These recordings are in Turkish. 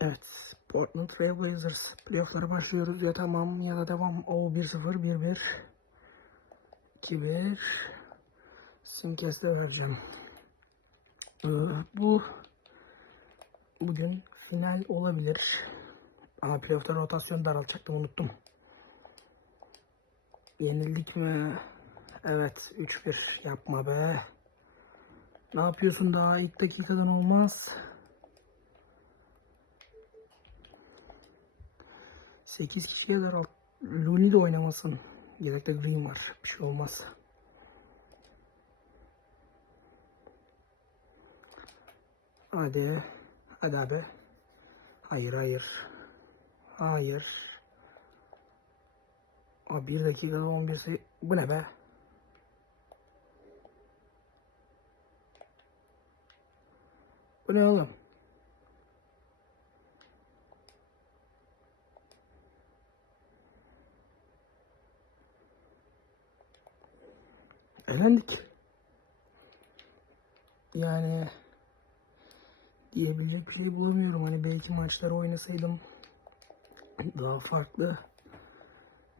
Evet. Portland Trail Blazers. Playoff'lara başlıyoruz. Ya tamam ya da devam. O 1-0, 1-1. 2-1. Simkes'te vereceğim. Ee, bu bugün final olabilir. Ama playoff'ta rotasyon daraltacaktım unuttum. Yenildik mi? Evet 3-1 yapma be. Ne yapıyorsun daha ilk dakikadan olmaz. 8 kişiye daralt. Looney de oynamasın. Yedekte Green var. Bir şey olmaz. Hadi. Hadi abi. Hayır hayır. Hayır. Abi 1 dakikada 11 sayı. Bu ne be? Bu ne oğlum? Elendik. Yani diyebilecek şey bulamıyorum. Hani belki maçları oynasaydım daha farklı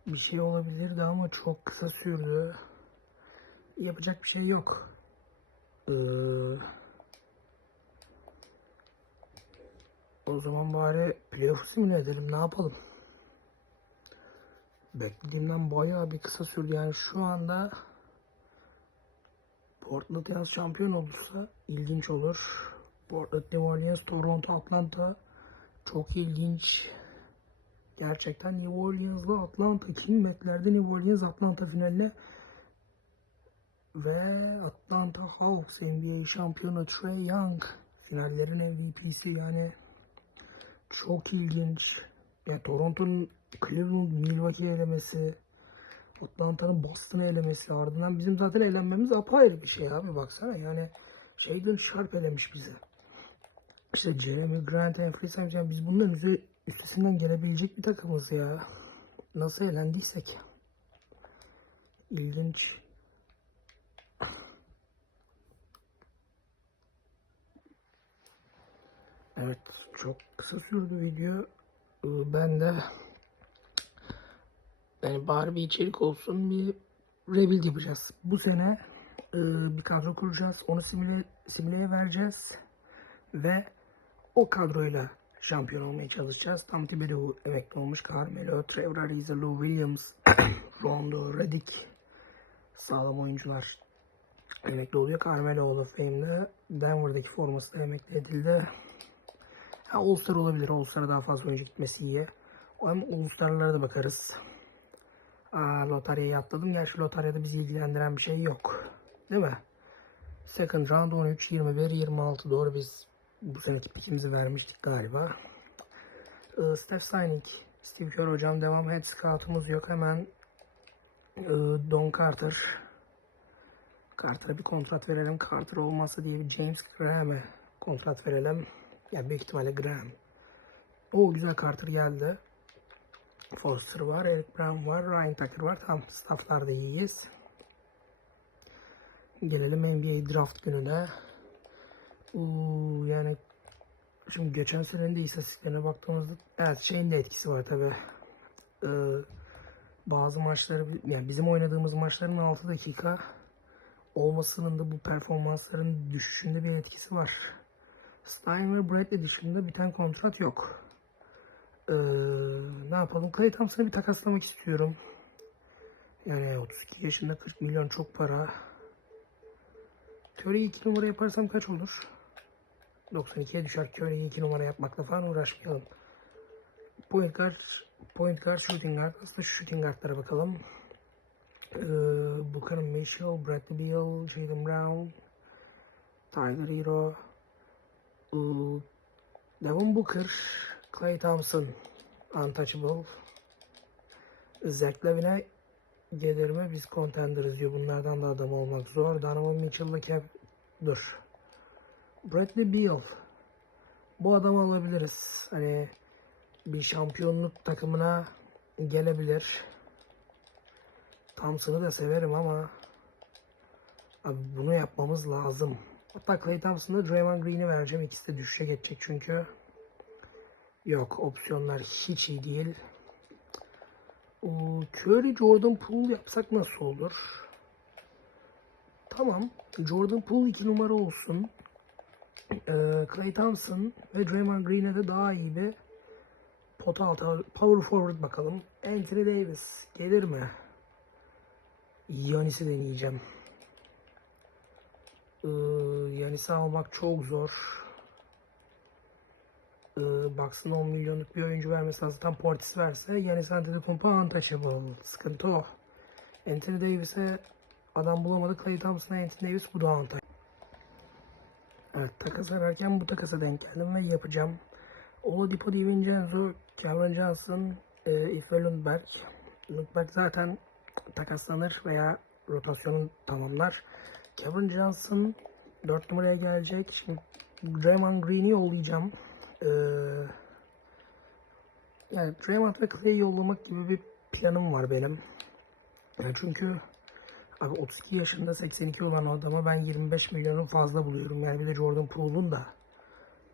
bir şey olabilirdi ama çok kısa sürdü. Yapacak bir şey yok. Ee, o zaman bari playoff simüle edelim. Ne yapalım? Beklediğimden bayağı bir kısa sürdü. Yani şu anda Portland yaz şampiyon olursa ilginç olur. Portland, New Orleans, Toronto, Atlanta çok ilginç. Gerçekten New Orleans'la Atlanta kim beklerde New Orleans Atlanta finaline ve Atlanta Hawks NBA şampiyonu Trey Young finallerin MVP'si yani çok ilginç. Ya Toronto'nun Cleveland Milwaukee elemesi Atlanta'nın Boston'ı elemesi ardından bizim zaten elenmemiz apayrı bir şey abi baksana yani Shaden Sharp elemiş bizi. İşte Jeremy Grant, Anthony yani biz bunların üstesinden gelebilecek bir takımız ya. Nasıl elendiysek. İlginç. Evet çok kısa sürdü video. Ben de yani bari bir içerik olsun bir rebuild yapacağız. Bu sene e, bir kadro kuracağız. Onu simüle, simüleye vereceğiz. Ve o kadroyla şampiyon olmaya çalışacağız. Tam Thibodeau emekli olmuş. Carmelo, Trevor Ariza, Lou Williams, Rondo, Redick sağlam oyuncular emekli oluyor. Carmelo Hall of Fame'de Denver'daki forması da emekli edildi. Ha, All-Star olabilir. All-Star'a daha fazla oyuncu gitmesi iyi. Hem All-Star'lara da bakarız. Aa, lotaryayı atladım. Gerçi lotaryada bizi ilgilendiren bir şey yok. Değil mi? Second round 13, 21, 26 doğru biz bu seneki pikimizi vermiştik galiba. Ee, Steph Seinig, Steve Kerr hocam devam. Head scout'umuz yok. Hemen e, Don Carter. Carter'a bir kontrat verelim. Carter olmazsa diye James Graham'e kontrat verelim. Ya büyük ihtimalle Graham. O güzel Carter geldi. Foster var, Eric Brown var, Ryan Tucker var. Tam stafflarda iyiyiz. Gelelim NBA draft gününe. Uuu, yani şimdi geçen senenin de istatistiklerine baktığımızda evet şeyin de etkisi var tabi. Ee, bazı maçları yani bizim oynadığımız maçların 6 dakika olmasının da bu performansların düşüşünde bir etkisi var. Stein ve Bradley dışında biten kontrat yok. Ee, ne yapalım? Clay Thompson'ı bir takaslamak istiyorum. Yani 32 yaşında 40 milyon çok para. Curry'i 2 numara yaparsam kaç olur? 92'ye düşer. Curry'i 2 numara yapmakla falan uğraşmayalım. Point guard, point guard, shooting guard. Aslında shooting guardlara bakalım. Ee, Booker Mitchell, Bradley Beal, Jalen Brown, Tyler Hero, ee, Devin Booker, Clay Thompson, Untouchable. Zach Levine'e gelir mi? Biz contender'ız diyor. Bunlardan da adam olmak zor. Donovan Mitchell'la Kev... Dur. Bradley Beal. Bu adamı alabiliriz. Hani bir şampiyonluk takımına gelebilir. Thompson'ı da severim ama abi bunu yapmamız lazım. Hatta Clay Thompson'da Draymond Green'i vereceğim. İkisi de düşüşe geçecek çünkü. Yok opsiyonlar hiç iyi değil. O, Curry Jordan Poole yapsak nasıl olur? Tamam. Jordan Poole 2 numara olsun. Ee, Clay Thompson ve Draymond Green'e de daha iyi bir pota altı power forward bakalım. Anthony Davis gelir mi? Yanis'i deneyeceğim. Ee, Yanis'i almak çok zor. Ee, Bucks'ın 10 milyonluk bir oyuncu vermesi lazım. Tam Portis verse Yanis Antetokounmpo untouchable. Sıkıntı o. Anthony Davis'e adam bulamadı. Clay Thompson'a Anthony Davis bu da untouchable. Evet takas ararken bu takasa denk geldim ve yapacağım. Oladipo DiVincenzo, Cameron Johnson, e, Ife Lundberg. Lundberg zaten takaslanır veya rotasyonu tamamlar. Cameron Johnson 4 numaraya gelecek. Şimdi Draymond Green'i yollayacağım. Ee, yani Draymond ve Clay'i yollamak gibi bir planım var benim. Yani çünkü abi 32 yaşında 82 olan adama ben 25 milyonun fazla buluyorum. Yani bir de Jordan Poole'un da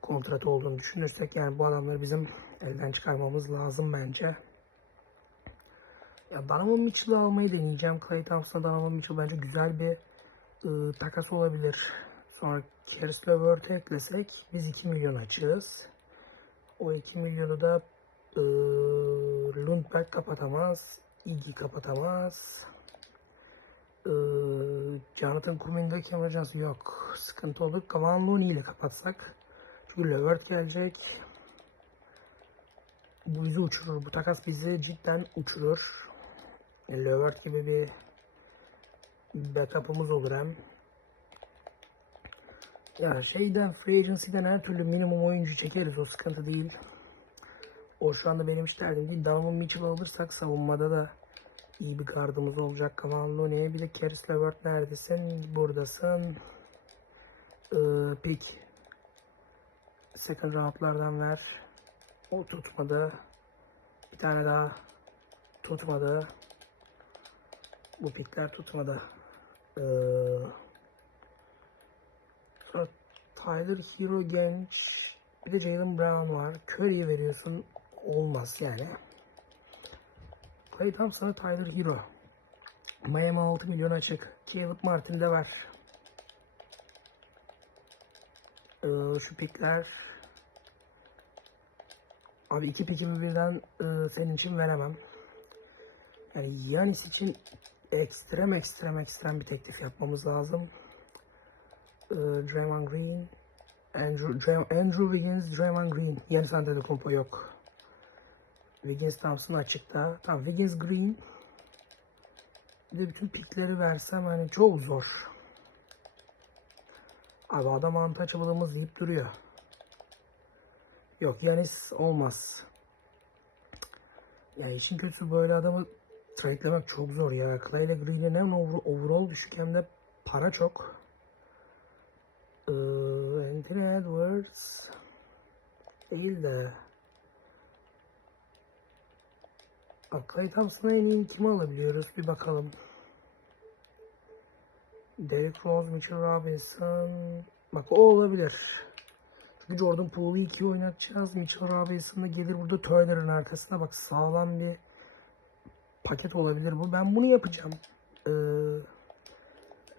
kontratı olduğunu düşünürsek yani bu adamları bizim elden çıkarmamız lazım bence. Ya Donovan Mitchell'ı almayı deneyeceğim. Clay Thompson'a Donovan Mitchell bence güzel bir ıı, takas olabilir. Sonra Caris LeVert'e eklesek biz 2 milyon açığız. O 2 milyonu da ıı, Lundberg kapatamaz. Iggy kapatamaz. Iı, Jonathan Kuminga Johnson yok. Sıkıntı olur. Kavan Looney ile kapatsak. Çünkü Levert gelecek. Bu bizi uçurur. Bu takas bizi cidden uçurur. E, Levert gibi bir backup'ımız olur hem. Ya şeyden free agency'den her türlü minimum oyuncu çekeriz o sıkıntı değil. O şu anda benim hiç derdim değil. Donovan Mitchell alırsak savunmada da iyi bir gardımız olacak. Kavan Looney bir de Caris LeVert neredesin? Buradasın. Ee, pick. Second roundlardan ver. O tutmadı. Bir tane daha tutmadı. Bu pikler tutmadı. Ee, Tyler Hero genç. Bir de Jalen Brown var. Curry'e veriyorsun. Olmaz yani. Clay Thompson'a Tyler Hero. Miami 6 milyon açık. Caleb Martin de var. Ee, şu pikler Abi iki pikimi birden e, senin için veremem. Yani Yanis için ekstrem ekstrem ekstrem bir teklif yapmamız lazım. E, Draymond Green, Andrew, Dray- Andrew Wiggins, Draymond Green. Yanis Antetokounmpo yok. Wiggins Thompson açıkta. Tamam Wiggins Green. Bir de bütün pikleri versem hani çok zor. Abi adam untouchable'ımız deyip duruyor. Yok Yanis olmaz. Yani işin kötüsü böyle adamı trade'lemek çok zor ya. Clay ile Green'in hem over- overall düşük hem de para çok. Ee, Edwards değil de Bak Clay Thompson'a en iyi kimi alabiliyoruz bir bakalım. Derrick Rose, Mitchell Robinson. Bak o olabilir. Çünkü Jordan Poole'u iki oynatacağız. Mitchell Robinson da gelir burada Turner'ın arkasına. Bak sağlam bir paket olabilir bu. Ben bunu yapacağım. Ee,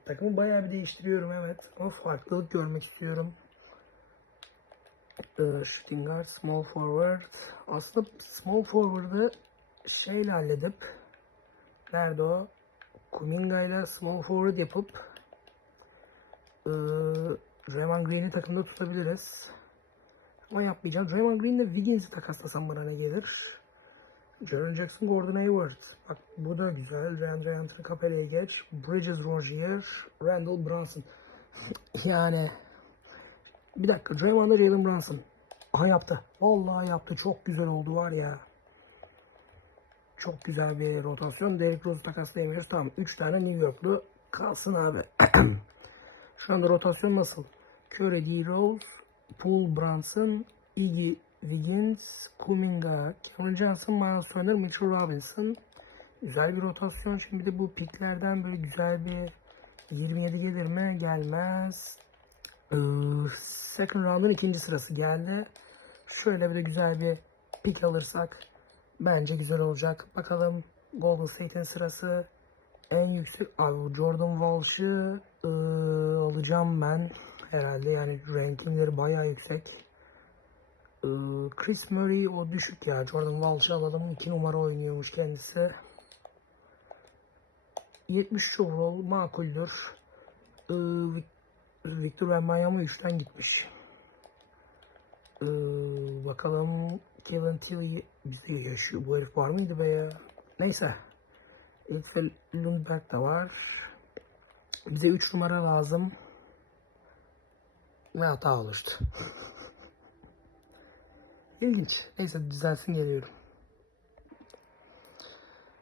takımı bayağı bir değiştiriyorum evet. Ama farklılık görmek istiyorum. Guard, small forward. Aslında small forward'ı şeyle halledip nerede o? Kuminga ile small forward yapıp ee, Draymond Green'i takımda tutabiliriz. Ama yapmayacağım. Draymond Green ile Wiggins'i takaslasam bana ne gelir? Jaren Jackson, Gordon Hayward. Bak bu da güzel. Randre Anthony Capela'ya geç. Bridges Rozier, Randall Brunson. yani bir dakika. Draymond'da Jalen Brunson. Aha yaptı. Vallahi yaptı. Çok güzel oldu var ya. Çok güzel bir rotasyon. Derrick Rose'u takaslayamıyoruz. Tamam. 3 tane New Yorklu kalsın abi. Şu anda rotasyon nasıl? Curry, D. Rose, Paul Brunson, Iggy Wiggins, Kuminga, Cameron Johnson, Miles Turner, Mitchell Robinson. Güzel bir rotasyon. Şimdi de bu piklerden böyle güzel bir 27 gelir mi? Gelmez. Ee, second round'un ikinci sırası geldi. Şöyle bir de güzel bir pik alırsak bence güzel olacak. Bakalım Golden State'in sırası en yüksek abi Jordan Walsh'ı ıı, alacağım ben herhalde yani rankingleri bayağı yüksek. Iı, Chris Murray o düşük ya Jordan Walsh'ı alalım 2 numara oynuyormuş kendisi. 70 overall makuldür. Vic- Victor Wembanyama 3'ten gitmiş. Iı, bakalım Kevin Tilly bizde yaşıyor. Bu herif var mıydı be ya? Neyse. Elfel Lundberg de var. Bize 3 numara lazım. Ve hata oluştu. İlginç. Neyse düzelsin geliyorum.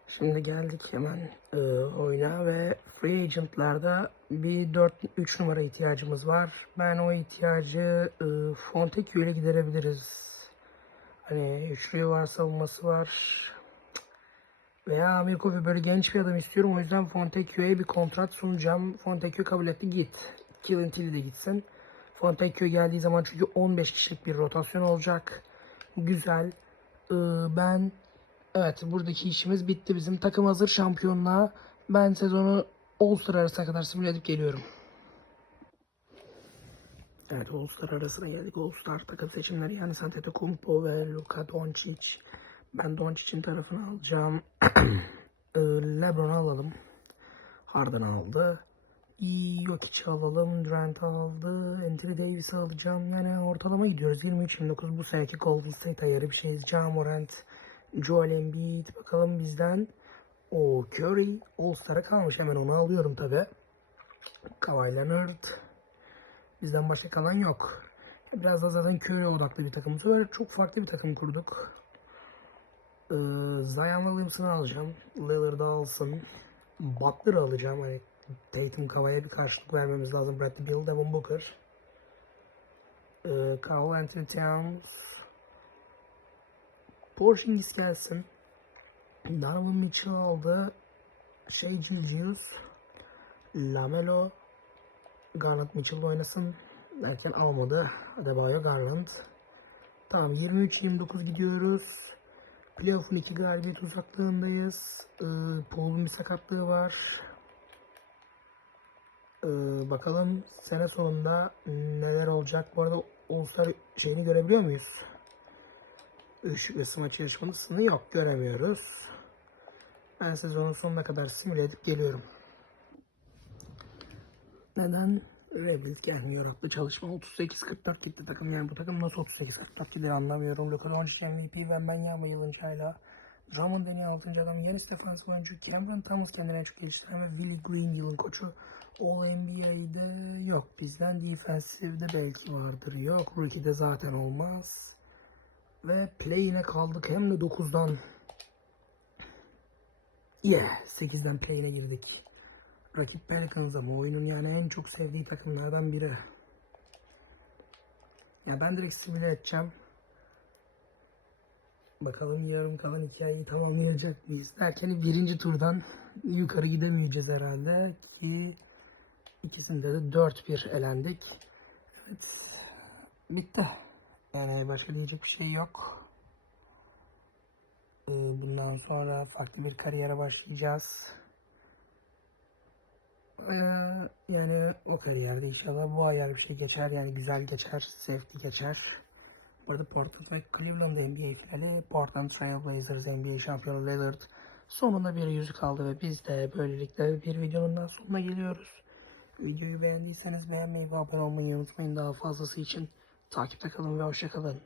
Şimdi geldik hemen e, oyuna ve free agentlarda bir 4 3 numara ihtiyacımız var. Ben o ihtiyacı e, Fontecchio ile giderebiliriz. Hani üçlü var, savunması var. Veya Amerikovi böyle genç bir adam istiyorum. O yüzden Fontecchio'ya bir kontrat sunacağım. Fontecchio kabul etti. Git. Kevin Tilly de gitsin. Fontecchio geldiği zaman çünkü 15 kişilik bir rotasyon olacak. Güzel. Ee, ben evet buradaki işimiz bitti bizim. Takım hazır şampiyonluğa. Ben sezonu All-Star arasına kadar simüle edip geliyorum. Evet All-Star arasına geldik. All-Star takım seçimleri yani Antetokounmpo ve Luka Doncic. Ben Doncic'in tarafını alacağım. Ee, LeBron'u alalım. Harden aldı. Jokic'i alalım. Durant aldı. Anthony Davis'i alacağım. Yani ortalama gidiyoruz. 23-29 bu seneki Golden State ayarı bir şeyiz. Ja Morant, Joel Embiid. Bakalım bizden. O Curry All-Star'a kalmış. Hemen onu alıyorum tabi. Kawhi Leonard. Bizden başka kalan yok. Biraz da zaten Curry odaklı bir takımımız var. Çok farklı bir takım kurduk. Ee, Zion Williamson'ı alacağım. Lillard'ı alsın. Butler'ı alacağım. Hani Tatum Kava'ya bir karşılık vermemiz lazım. Bradley Beal, Devin Booker. Ee, Carl Anthony Towns. Porzingis gelsin. Donovan Mitchell aldı. Şey Julius. Lamelo. Garland Mitchell oynasın. Derken almadı. Adebayo Garland. Tamam 23-29 gidiyoruz. Playoff'un iki galibiyet uzaklığındayız. Ee, Paul'un bir sakatlığı var. Ee, bakalım sene sonunda neler olacak. Bu arada All-Star şeyini görebiliyor muyuz? Üçlük ve smaç yarışmasını yok göremiyoruz. Ben sezonun sonuna kadar simüle edip geliyorum. Neden Rebuild gelmiyor? Adlı çalışma 38-44 gitti takım. Yani bu takım nasıl 38-44 gidiyor anlamıyorum. Luka Doncic MVP ve ben Yama yılıncayla Drummond en iyi 6. adam. Yanis defans oyuncu. Cameron Thomas kendini en çok geliştiren ve Willie Green yılın koçu. All NBA'de yok. Bizden defensive'de belki vardır. Yok. Rookie'de zaten olmaz. Ve play'ine kaldık. Hem de 9'dan yeah 8'den play'ine girdik rakip Pelicans ama oyunun yani en çok sevdiği takımlardan biri. Ya ben direkt simüle edeceğim. Bakalım yarım kalan hikayeyi tamamlayacak mıyız? Derken birinci turdan yukarı gidemeyeceğiz herhalde ki ikisinde de 4-1 elendik. Evet. Bitti. Yani başka diyecek bir şey yok. Ee, Bundan sonra farklı bir kariyere başlayacağız. Ee, yani o kariyerde inşallah bu ayar bir şey geçer yani güzel geçer, zevkli geçer. Bu arada Portland ve Cleveland NBA finali, Portland Trail Blazers NBA şampiyonu Lillard sonunda bir yüzük aldı ve biz de böylelikle bir videonun daha sonuna geliyoruz. Videoyu beğendiyseniz beğenmeyi ve abone olmayı unutmayın daha fazlası için. Takipte kalın ve hoşçakalın.